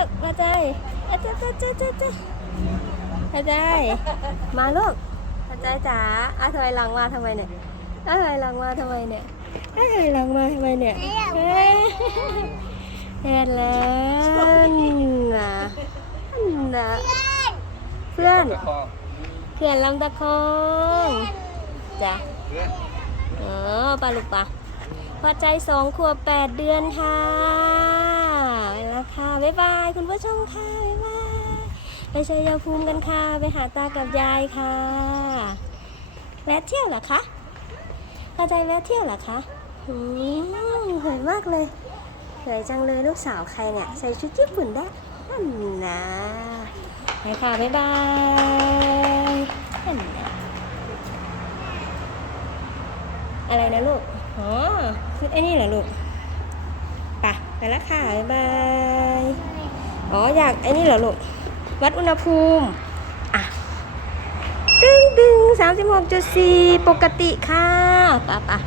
ลูกอาจารย์อาจารย์อาจารย์อาจารย์อาจารย์อาจารย์มาลูกอาจารย์จ๋าอาถอยหลังมาทำไมเนี่ยอาถอยหลังมาทำไมเนี่ยอาถอยหลังมาทำไมเนี่ยเฮ้ยเห็นแล้วนะนะเพื่อนเพื่อนลำตะคองจ้ะอนเอปลาลูกปลาพอใจสองขวบแปดเดือนค่ะายบายคุณผู้ชมค่ะบ๊ายบายไปชัยภูมิกันค่ะ ไปหาตากับยายค่ะแวะเที่ยวเหรอคะพอใจแวะเที่ยวเหรอคะอืมสวยมากเลยสวยจังเลยลูกสาวใครเนี่ยใส่ชุดญี่ปุ่นได้นั่นนะไปค่ะบ๊ายบายนั่นนะอะไรนะลูก อ๋อชุดไอ้นี่เหรอลูก ไปไปแล้วค่ะ บ๊ายบาย อ๋ออยากไอ้นี่เหรอลูก วัดอุณหภูมิ อะดึงดึงสามสิบหกจุดสี่ปกติค่ะป่ะป่ะ